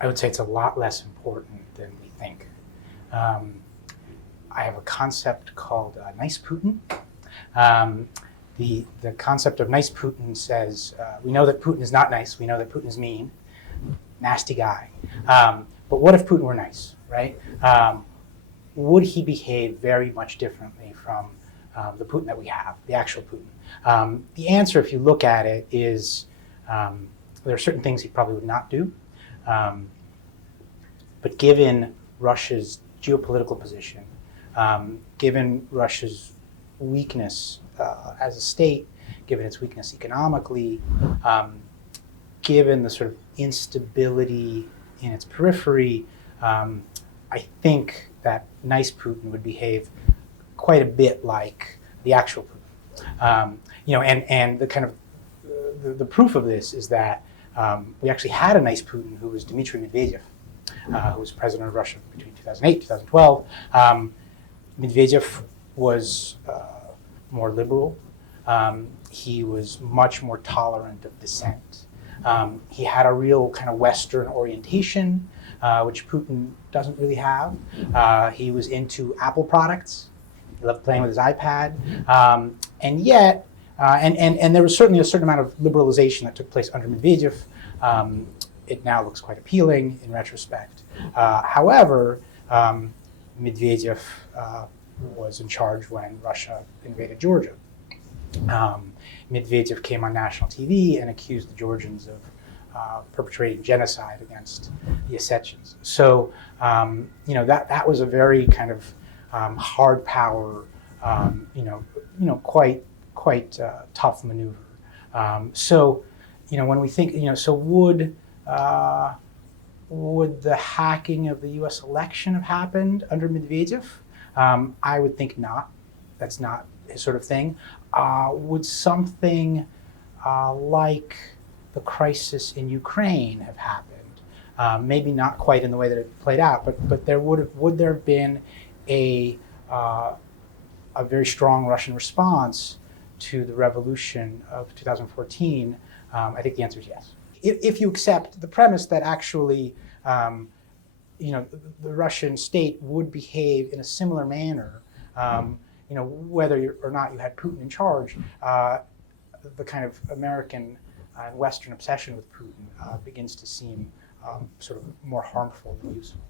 I would say it's a lot less important than we think. Um, I have a concept called nice Putin. Um, the concept of nice Putin says we know that Putin is not nice. We know that Putin is mean, nasty guy. But what if Putin were nice, right? Would he behave very much differently from the Putin that we have, the actual Putin? The answer, if you look at it, is there are certain things he probably would not do. But given Russia's geopolitical position, given Russia's weakness as a state, given its weakness economically, given the sort of instability in its periphery, I think that nice Putin would behave quite a bit like the actual Putin. And the kind of the proof of this is that we actually had a nice Putin who was Dmitri Medvedev, who was president of Russia between 2008 2012. Medvedev was more liberal. He was much more tolerant of dissent. He had a real kind of Western orientation, which Putin doesn't really have. He was into Apple products. He loved playing with his iPad. And yet, and there was certainly a certain amount of liberalization that took place under Medvedev. It now looks quite appealing in retrospect. However, Medvedev was in charge when Russia invaded Georgia. Medvedev came on national TV and accused the Georgians of perpetrating genocide against the Ossetians. So, that was a very kind of hard power, quite tough maneuver. When we think, so would the hacking of the U.S. election have happened under Medvedev? I would think not. That's not his sort of thing. Would something like the crisis in Ukraine have happened? Maybe not quite in the way that it played out, but would there have been a very strong Russian response to the revolution of 2014? I think the answer is yes. If you accept the premise that actually, the Russian state would behave in a similar manner, whether or not you had Putin in charge, the kind of American and Western obsession with Putin begins to seem sort of more harmful than useful.